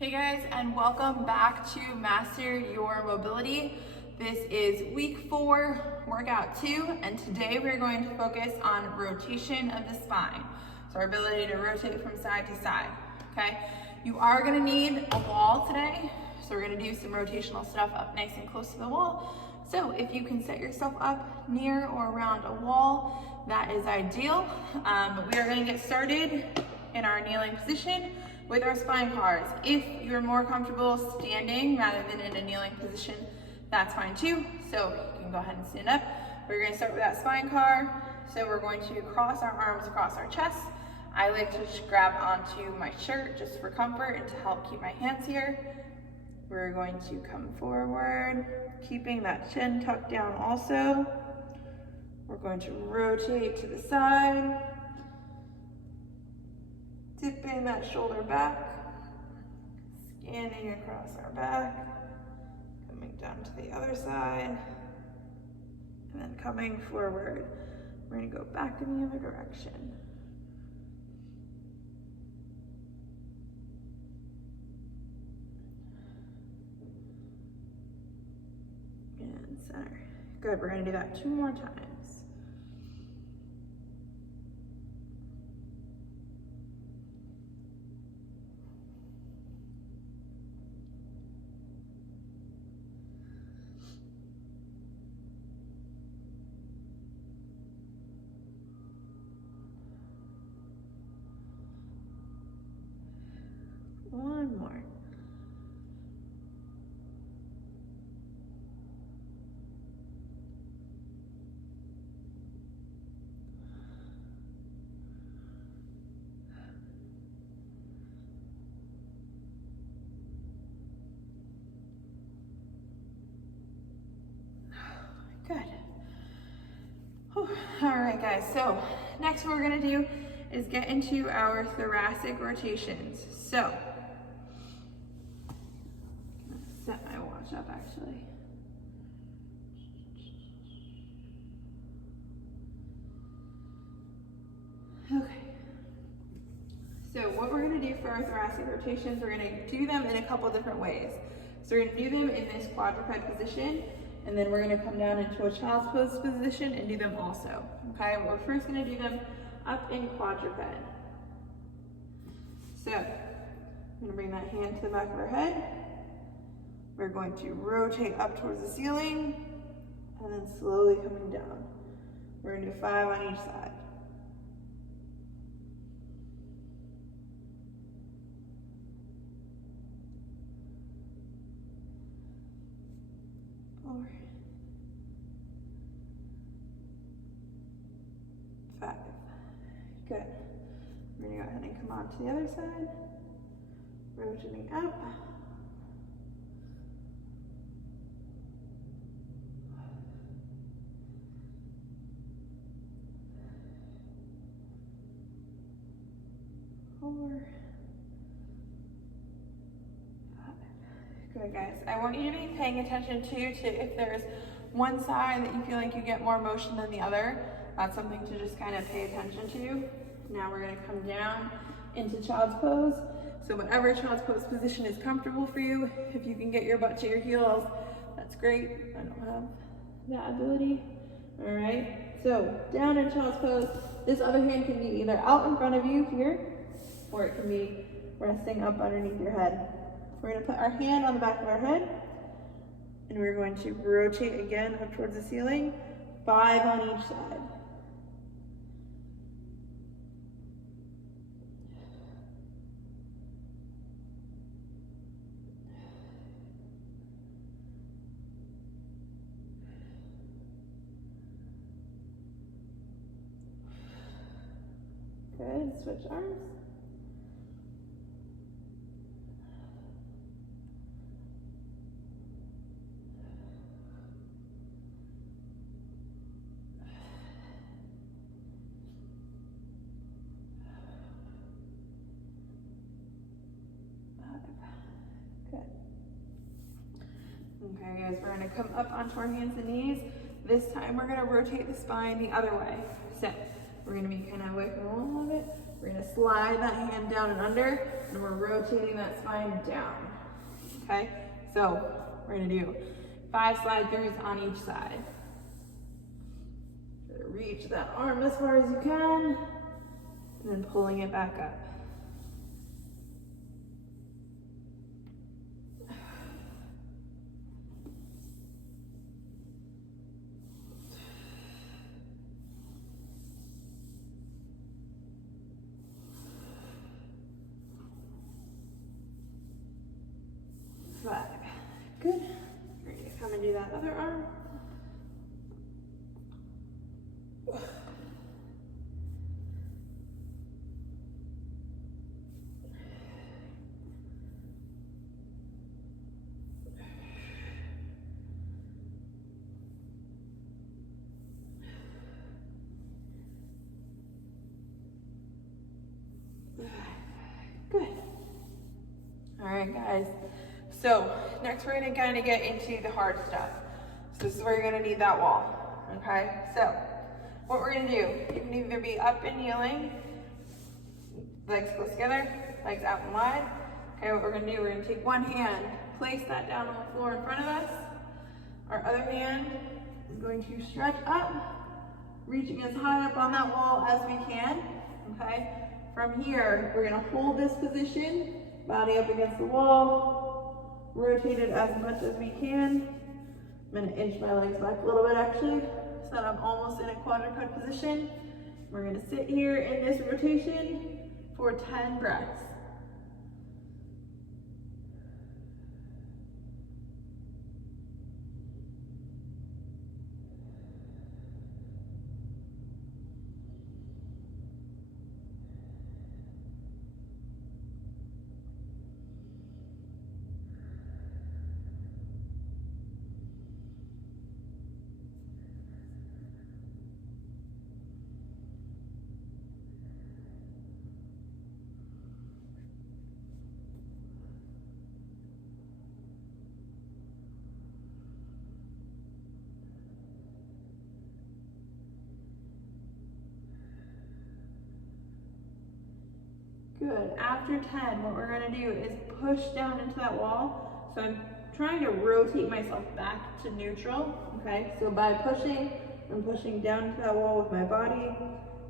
Hey guys, and welcome back to Master Your Mobility. This is week 4, workout 2, and today we're going to focus on rotation of the spine. So our ability to rotate from side to side, okay? You are gonna need a wall today, so we're gonna do some rotational stuff up nice and close to the wall. So if you can set yourself up near or around a wall, that is ideal. But we are gonna get started in our kneeling position with our spine cars. If you're more comfortable standing rather than in a kneeling position, that's fine too. So you can go ahead and stand up. We're gonna start with that spine car. So we're going to cross our arms across our chest. I like to just grab onto my shirt just for comfort and to help keep my hands here. We're going to come forward, keeping that chin tucked down also. We're going to rotate to the side. Dipping that shoulder back, scanning across our back, coming down to the other side, and then coming forward. We're going to go back in the other direction. And center. Good, we're going to do that 2 more times. One more. Good. Whew. All right, guys, so next what we're gonna do is get into our thoracic rotations. So, I'm gonna set my watch up actually. Okay. So what we're gonna do for our thoracic rotations, we're gonna do them in a couple different ways. So we're gonna do them in this quadruped position, and then we're gonna come down into a child's pose position and do them also, okay? We're first gonna do them up in quadruped. So, I'm gonna bring that hand to the back of our head. We're going to rotate up towards the ceiling, and then slowly coming down. We're gonna do 5 on each side. Four, 5. Good. We're gonna go ahead and come on to the other side. Rotating up. Four, 5. Good, guys. I want you to be paying attention too to if there's one side that you feel like you get more motion than the other. That's something to just kind of pay attention to. Now we're going to come down into child's pose. So whatever child's pose position is comfortable for you, if you can get your butt to your heels, that's great. I don't have that ability. All right, so down in child's pose, this other hand can be either out in front of you here, or it can be resting up underneath your head. We're going to put our hand on the back of our head, and we're going to rotate again up towards the ceiling, 5 on each side. Good, switch arms. Good. Okay, guys, we're gonna come up onto our hands and knees. This time we're gonna rotate the spine the other way. So we're gonna be kind of away from the wall a little bit, We're gonna slide that hand down and under, and we're rotating that spine down. Okay, so we're gonna do 5 slide throughs on each side. Try to reach that arm as far as you can, and then pulling it back up. Good. We're gonna come and do that other arm. Good. All right, guys. So next we're gonna kind of get into the hard stuff. So this is where you're gonna need that wall, okay? So what we're gonna do, you can either be up and kneeling, legs close together, legs out and wide. Okay, what we're gonna do, we're gonna take one hand, place that down on the floor in front of us. Our other hand is going to stretch up, reaching as high up on that wall as we can, okay? From here, we're gonna hold this position, body up against the wall, rotate it as much as we can. I'm gonna inch my legs back a little bit actually, so that I'm almost in a quadruped position. We're gonna sit here in this rotation for 10 breaths. Good. After 10, what we're gonna do is push down into that wall. So I'm trying to rotate myself back to neutral, okay? So by pushing, I'm pushing down into that wall with my body,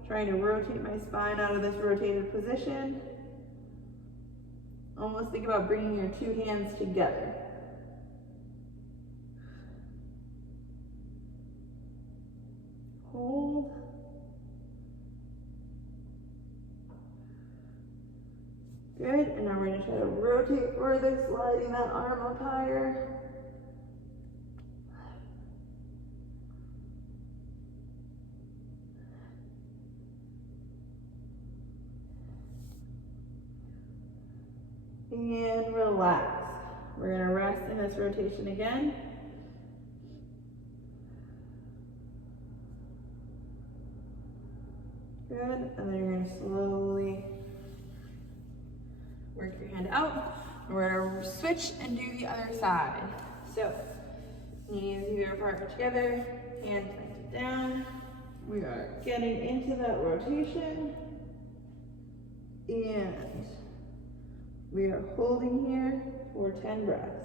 trying to rotate my spine out of this rotated position. Almost think about bringing your 2 hands together. Hold. Good, and now we're gonna try to rotate further, sliding that arm up higher. And relax. We're gonna rest in this rotation again. Good, and then you're gonna slowly work your hand out. We're gonna switch and do the other side. So, knees either apart or together, hand planted down. We are getting into that rotation. And we are holding here for 10 breaths.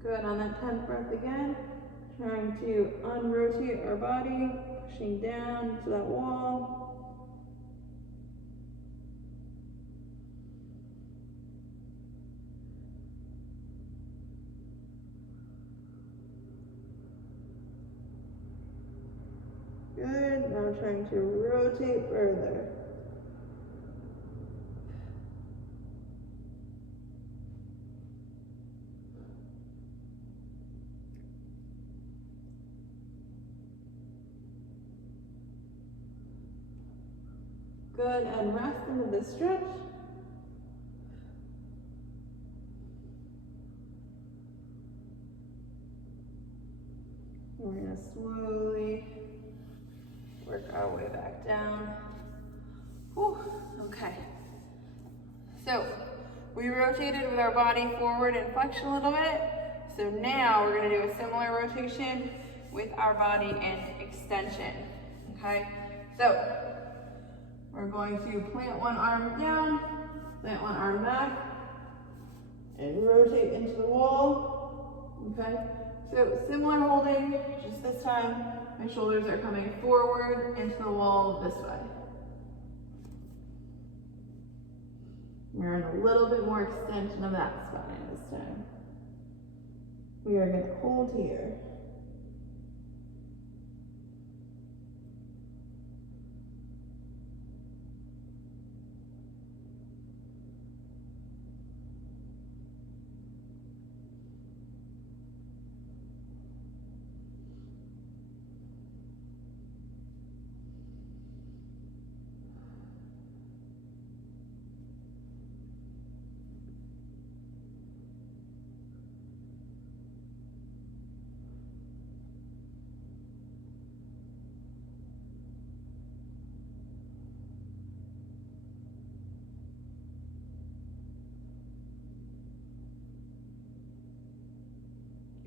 Good, on that 10th breath again, trying to unrotate our body, pushing down to that wall. Good, now trying to rotate further. Good, and rest into the stretch. We're gonna slowly work our way back down. Whew, okay. So, we rotated with our body forward and flexion a little bit. So now we're gonna do a similar rotation with our body and extension, okay? So, we're going to plant one arm down, plant one arm back, and rotate into the wall, okay? So similar holding, just this time, my shoulders are coming forward into the wall this way. We're in a little bit more extension of that spine this time. We are going to hold here.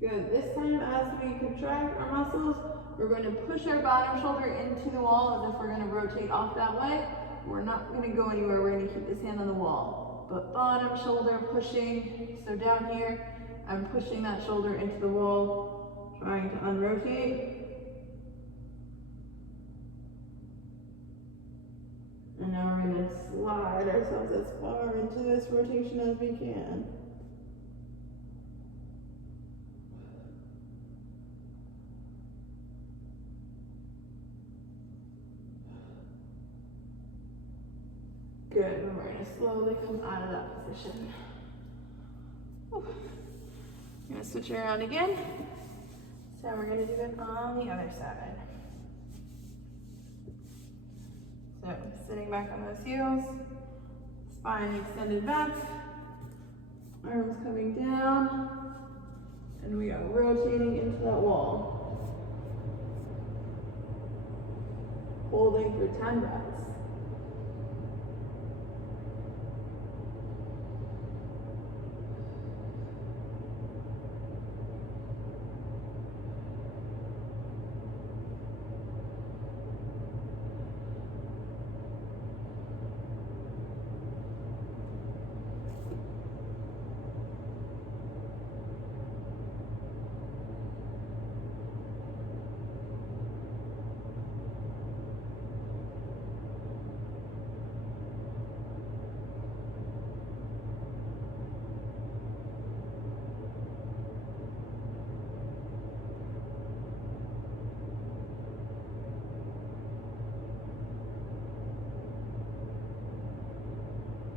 Good. This time, as we contract our muscles, we're going to push our bottom shoulder into the wall as if we're going to rotate off that way. We're not going to go anywhere. We're going to keep this hand on the wall. But bottom shoulder pushing. So down here, I'm pushing that shoulder into the wall, trying to unrotate. And now we're going to slide ourselves as far into this rotation as we can. Good, and we're going to slowly come out of that position. Whew. I'm going to switch it around again. So we're going to do it on the other side. So sitting back on those heels, spine extended back, arms coming down, and we are rotating into that wall. Holding for 10 breaths.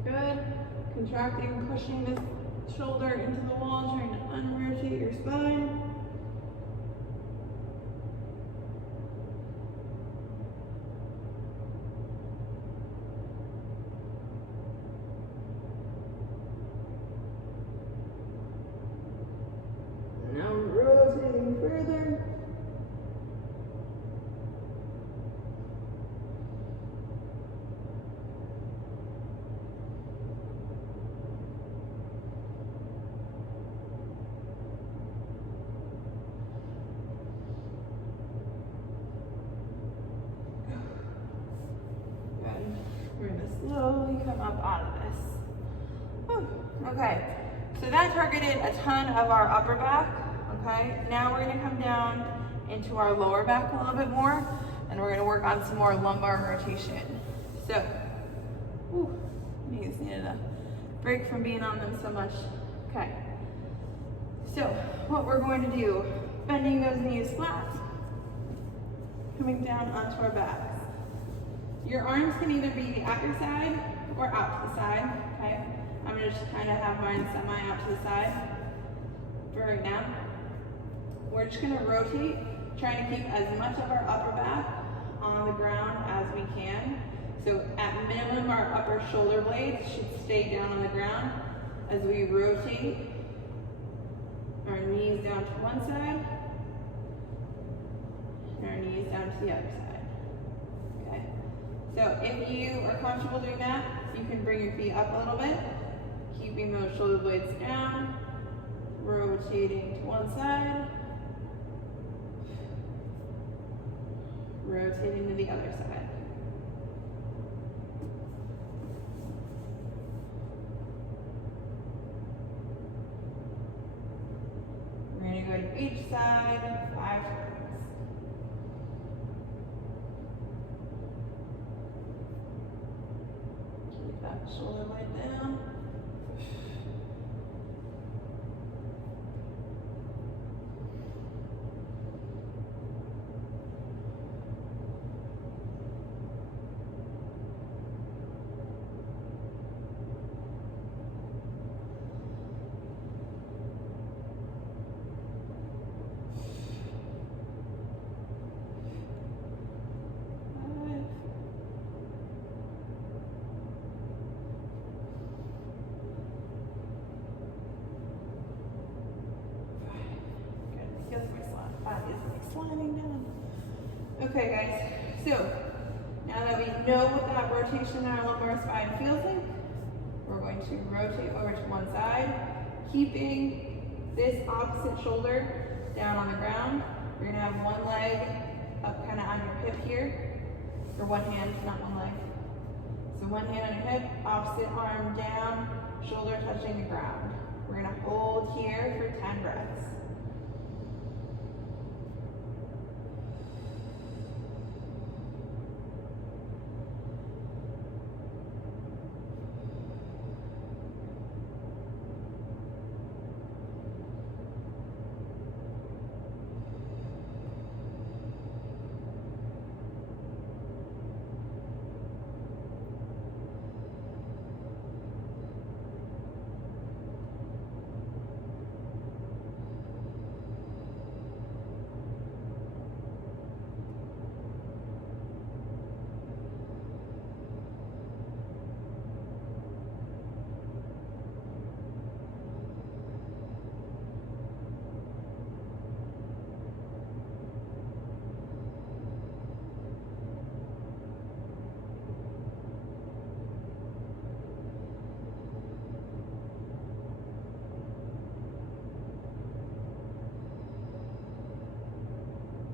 Good. Contracting, pushing this shoulder into the wall, trying to unrotate your spine. Now rotating further. We're going to slowly come up out of this. Whew. Okay, so that targeted a ton of our upper back. Okay, now we're going to come down into our lower back a little bit more, and we're going to work on some more lumbar rotation. So, knees needed a break from being on them so much. Okay, so what we're going to do, bending those knees flat, coming down onto our backs. Your arms can either be at your side or out to the side, okay? I'm gonna just kind of have mine semi out to the side for right now. We're just gonna rotate, trying to keep as much of our upper back on the ground as we can. So at minimum, our upper shoulder blades should stay down on the ground as we rotate our knees down to one side and our knees down to the other side. Okay. So if you are comfortable doing that, you can bring your feet up a little bit, keeping those shoulder blades down, rotating to one side, rotating to the other side. We're going to go to each side, 5 turns. Keep that shoulder blade down. Sliding down. Okay guys, so now that we know what that rotation in our lumbar spine feels like, we're going to rotate over to one side, keeping this opposite shoulder down on the ground. You're gonna have one leg up kind of on your hip here, or one hand, not one leg. So one hand on your hip, opposite arm down, shoulder touching the ground. We're gonna hold here for 10 breaths.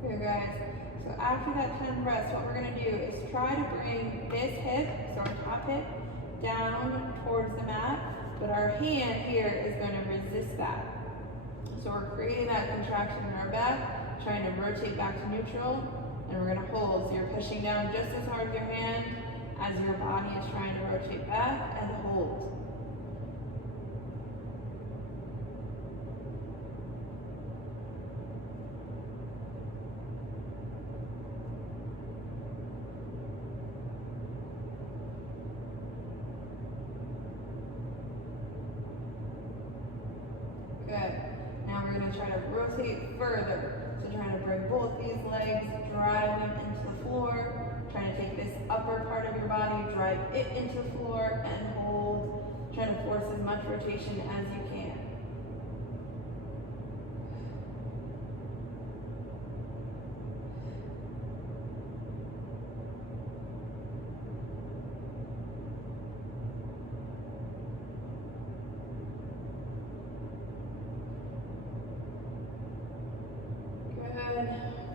Okay guys, so after that 10 breaths, what we're going to do is try to bring this hip, so our top hip, down towards the mat, but our hand here is going to resist that. So we're creating that contraction in our back, trying to rotate back to neutral, and we're going to hold. So you're pushing down just as hard with your hand as your body is trying to rotate back, and hold. Good. Now we're going to try to rotate further. So trying to bring both these legs, drive them into the floor. Trying to take this upper part of your body, drive it into the floor, and hold. Trying to force as much rotation as you can.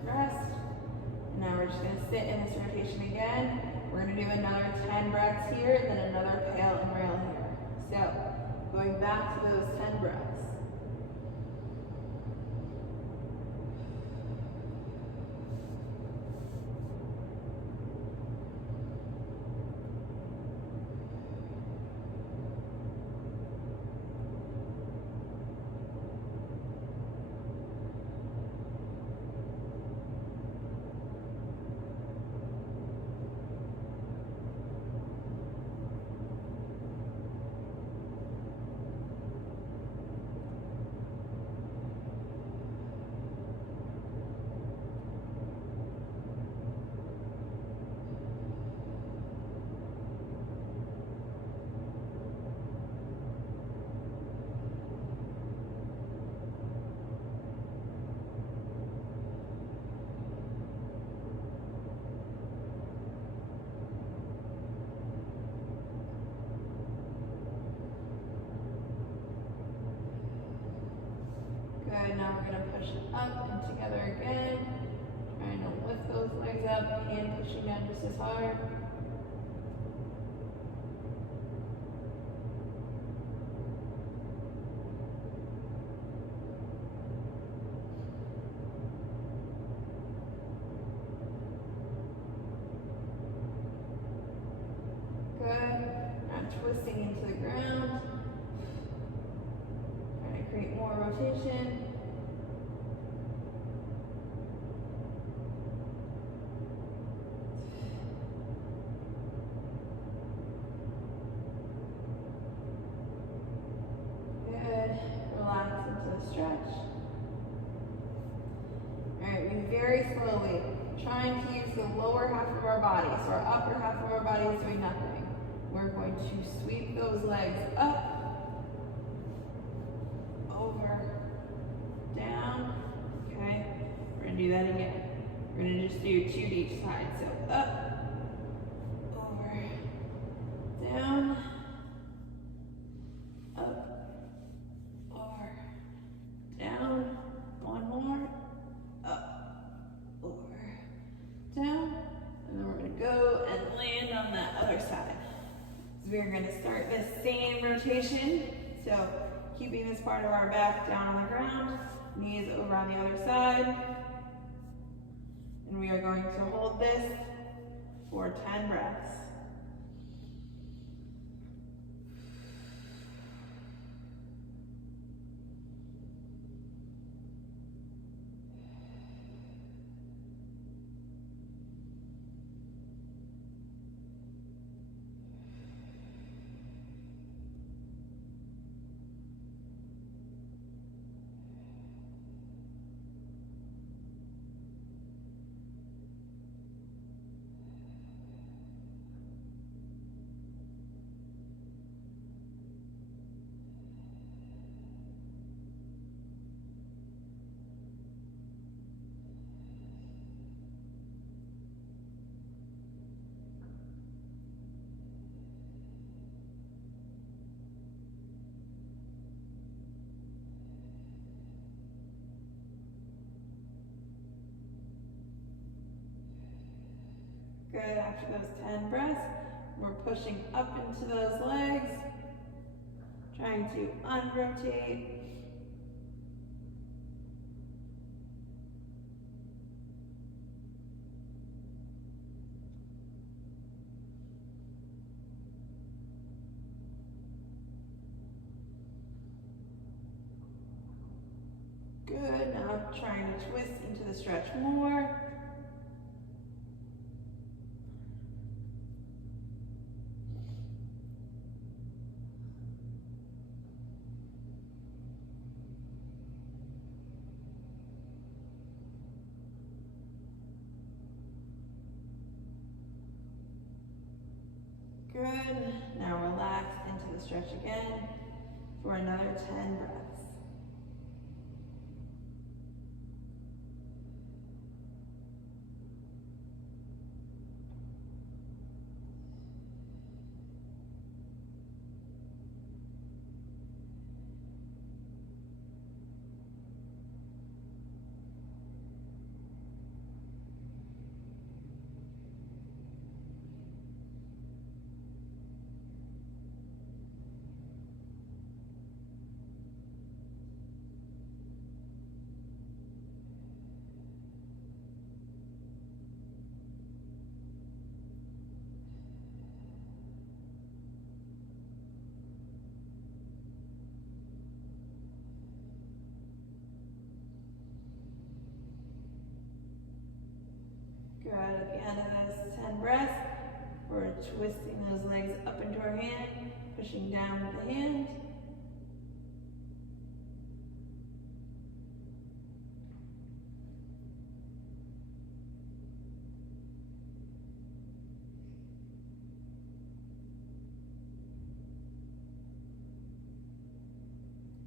Rest. And now we're just going to sit in this rotation again. We're going to do another 10 breaths here, then another pale and rail here. So, going back to those 10 breaths. we're gonna push up and together again. Trying to lift those legs up and pushing down just as hard. Good. Now twisting into the ground. Trying to create more rotation. Good. Relax into the stretch. Alright, we very slowly trying to use the lower half of our body, so our upper half of our body is doing nothing. We're going to sweep those legs up, over, down, okay? We're gonna do that again. We're gonna just do 2 to each side, so up, over, down, up, over, down, one more, up, over, down, and then we're gonna go and land on that other side. So we're gonna start this same rotation. So keeping this part of our back down on the ground, knees over on the other side. And we are going to hold this for 10 breaths. Good, after those 10 breaths, we're pushing up into those legs, trying to unrotate. Good, now trying to twist into the stretch more. Good, now relax into the stretch again for another 10 breaths. Good, at the end of those 10 breaths, we're twisting those legs up into our hand, pushing down with the hand.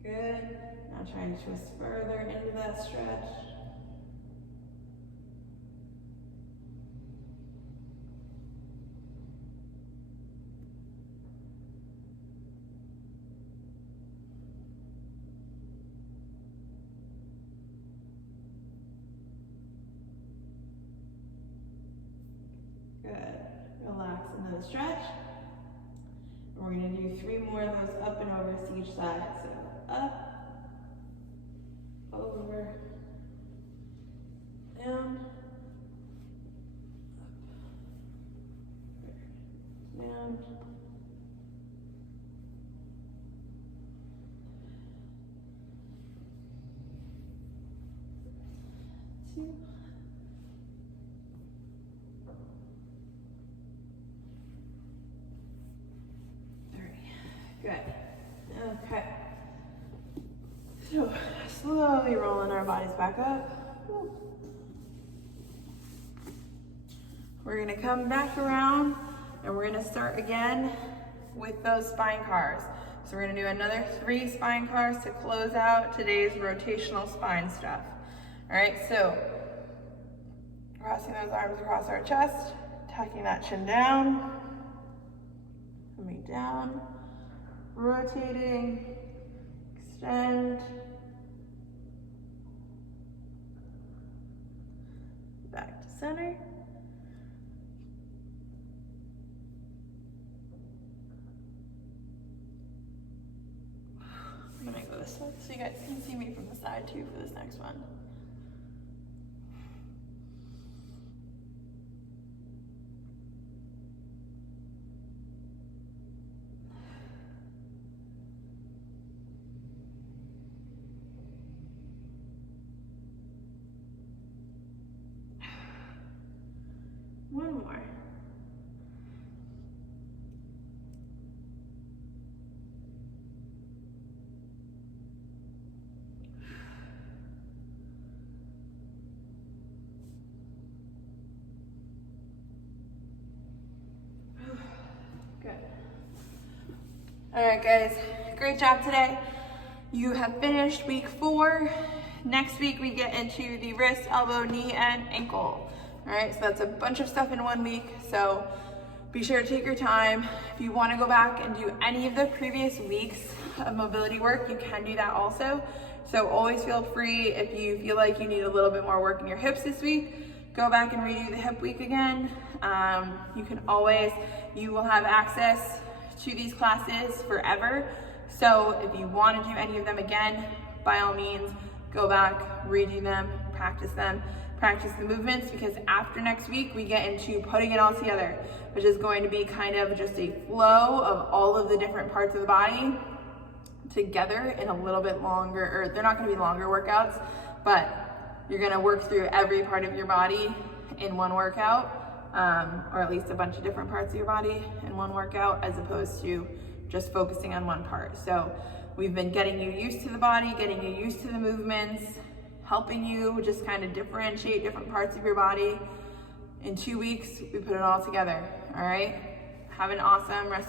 Good, now trying to twist further into that stretch. Another stretch. And we're gonna do 3 more of those up and overs to each side. So up, over, down, up, down. Two. 3. Good. Okay. So slowly rolling our bodies back up. We're gonna come back around and we're gonna start again with those spine cars. So we're gonna do another 3 spine cars to close out today's rotational spine stuff. All right, so crossing those arms across our chest, tucking that chin down, coming down, rotating, extend, back to center. I'm gonna go this way so you guys can see me from the side too for this next one. One more. Good. All right, guys, great job today. You have finished week 4. Next week, we get into the wrist, elbow, knee, and ankle. All right, so that's a bunch of stuff in 1 week. So be sure to take your time. If you want to go back and do any of the previous weeks of mobility work, you can do that also. So always feel free, if you feel like you need a little bit more work in your hips this week, go back and redo the hip week again. You will have access to these classes forever. So if you want to do any of them again, by all means, go back, redo them, practice the movements, because after next week, we get into putting it all together, which is going to be kind of just a flow of all of the different parts of the body together in a little bit longer, or they're not going to be longer workouts, but you're going to work through every part of your body in one workout, or at least a bunch of different parts of your body in one workout, as opposed to just focusing on one part. So we've been getting you used to the body, getting you used to the movements, helping you just kind of differentiate different parts of your body. In 2 weeks, we put it all together, all right? Have an awesome rest.